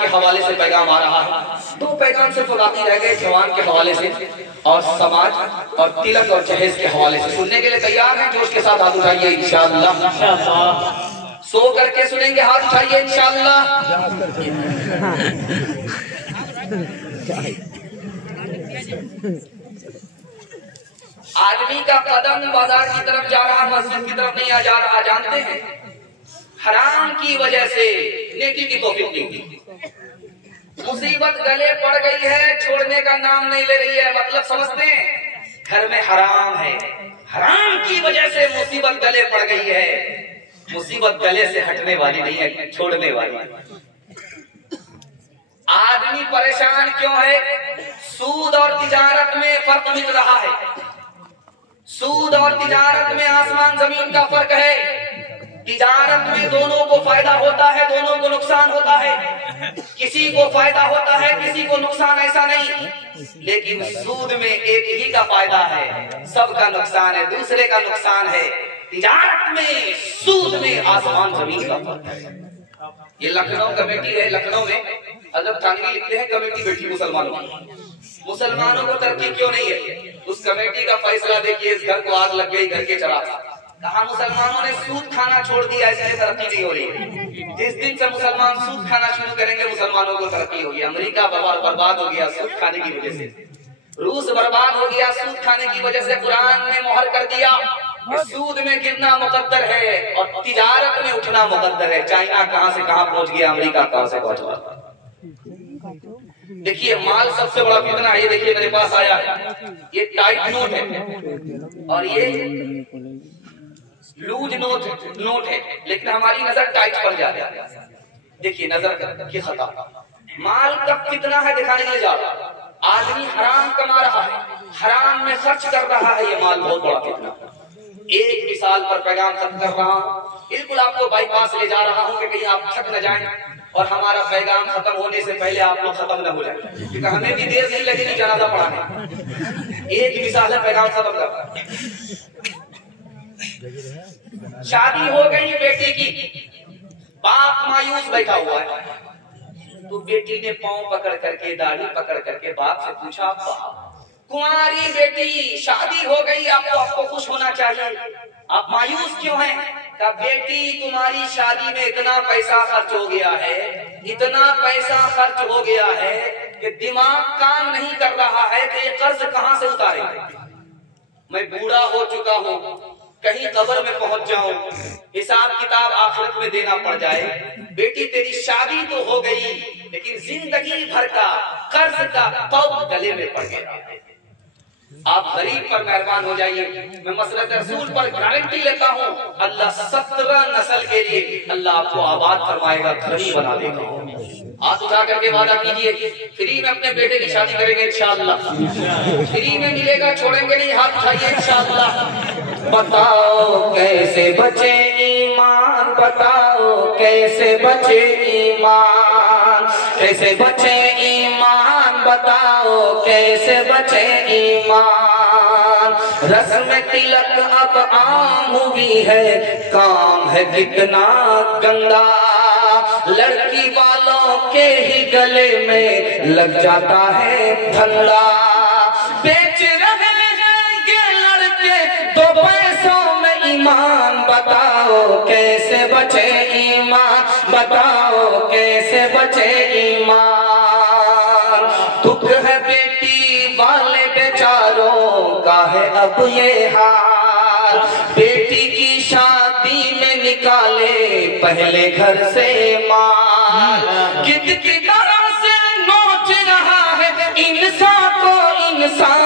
کے حوالے سے پیغام آ رہا ہے. 2 پیغام صرف باقی رہ گئے جوان کے حوالے سے اور سماج اور تلک اور جہیز کے حوالے سے. سننے کے لیے تیار ہیں؟ جوش کے ساتھ ہاتھ اٹھائیے انشاءاللہ. سو کر کے سنیں گے، ہاتھ اٹھائیے انشاءاللہ. آدمی کا قدم بازار کی طرف جا رہا، مسجد کی طرف نہیں جا رہا. جانتے ہیں حرام کی وجہ سے نیکی کی توفیق نہیں ہوئی. مصیبت گلے پڑ گئی ہے، چھوڑنے کا نام نہیں لے رہی ہے. مطلب سمجھتے ہیں گھر میں حرام ہے، حرام کی وجہ سے مصیبت گلے پڑ گئی ہے. مصیبت گلے سے ہٹنے والی نہیں ہے، چھوڑنے والی. آدمی پریشان کیوں ہے؟ سود اور تجارت میں فرق مل رہا ہے. سود اور تجارت میں آسمان زمین کا فرق ہے. تجارت میں دونوں کو فائدہ ہوتا ہے، دونوں کو نقصان ہوتا ہے. کسی کو فائدہ ہوتا ہے، کسی کو نقصان، ایسا نہیں. لیکن سود میں ایک ہی کا فائدہ ہے، سب کا نقصان ہے، دوسرے کا نقصان ہے. تجارت میں، سود میں آسمان زمین کا فرق ہے. یہ لکھنؤ کمیٹی ہے. لکھنؤ میں حضرت تھانوی لکھتے ہیں کمیٹی بیٹھی مسلمانوں کی. مسلمانوں کو ترقی کیوں نہیں ہے؟ اس کمیٹی کا فیصلہ دیکھیے. اس گھر کو آگ لگ گئی، گھر کے چراغ. کہا مسلمانوں نے سود کھانا چھوڑ دیا، اس لیے ترقی نہیں ہو رہی. جس دن سے مسلمان سود کھانا شروع کریں گے مسلمانوں کو ترقی ہوگی. امریکہ برباد ہو گیا سود کھانے کی وجہ سے. روس برباد ہو گیا سود کھانے کی وجہ سے. قرآن نے مہر کر دیا سود میں گرنا مقدر ہے اور تجارت میں اٹھنا مقدر ہے. چائنا کہاں سے کہاں پہنچ گیا، امریکہ کہاں سے پہنچ گیا. دیکھیے مال سب سے بڑا فتنہ ہے. یہ دیکھیے میرے پاس آیا ہے، یہ ٹائٹ نوٹ ہے اور یہ لوج نوٹ ہے، لیکن ہماری نظر ٹائٹ پر جاتی ہے. دیکھیے نظر کی خطا. مال کا کتنا ہے دکھانے کے لیے جا رہا. آدمی حرام کما رہا ہے، حرام میں خرچ کر رہا ہے. یہ مال بہت بڑا فتنہ. ایک مثال پر پیغام ختم کر رہا ہوں. بالکل آپ کو بائی پاس لے جا رہا ہوں کہ کہیں آپ تھک نہ جائیں اور ہمارا پیغام ختم ہونے سے پہلے آپ لوگ ختم نہ ہو جائیں، کیونکہ ہمیں بھی دیر نہیں لگے گی جنازہ پڑھانے. ایک مثال ہے پیغام ختم کرنا. شادی ہو گئی بیٹی کی، باپ مایوس بیٹھا ہوا ہے. تو بیٹی نے پاؤں پکڑ کر کے، داڑھی پکڑ کر کے باپ سے پوچھا، باپ کماری بیٹی شادی ہو گئی، آپ کو خوش ہونا چاہیے، آپ مایوس کیوں ہیں؟ کہ بیٹی تمہاری شادی میں اتنا پیسہ خرچ ہو گیا ہے، اتنا پیسہ خرچ ہو گیا ہے کہ دماغ کام نہیں کر رہا ہے کہ یہ قرض کہاں سے اتارے. میں بوڑھا ہو چکا ہوں، کہیں قبر میں پہنچ جاؤں، حساب کتاب آخرت میں دینا پڑ جائے. بیٹی تیری شادی تو ہو گئی لیکن زندگی بھر کا قرض کا پاؤ گلے میں پڑ گیا. آپ غریب پر مہربان ہو جائیے. میں مسلک رسول پر گارنٹی لیتا ہوں، اللہ 17 نسل کے لیے اللہ آپ کو آباد فرمائے گا، غنی بنا دے گا. ہاتھ اٹھا کر کے وعدہ کیجئے فری میں اپنے بیٹے کی شادی کریں گے انشاءاللہ. فری میں ملے گا، چھوڑیں گے نہیں. ہاتھ اٹھائیے انشاءاللہ. بتاؤ کیسے بچے ایمان، بتاؤ کیسے بچے ایمان، کیسے بچے ایمان، بتاؤ کیسے بچے ایمان. رسم تلک اب عام ہوئی ہے، کام ہے کتنا گندا. لڑکی والوں کے ہی گلے میں لگ جاتا ہے پھندا. بیچ رہے ہیں یہ لڑکے 2 پیسوں میں ایمان. بتاؤ کیسے بچے ایمان، بتاؤ کیسے بچے ایمان. دکھ ہے بیٹی والے بیچاروں کا ہے اب یہ حال. بیٹی کی شادی میں نکالے پہلے گھر سے مال. گد کی طرح سے نوچ رہا ہے انسان کو انسان.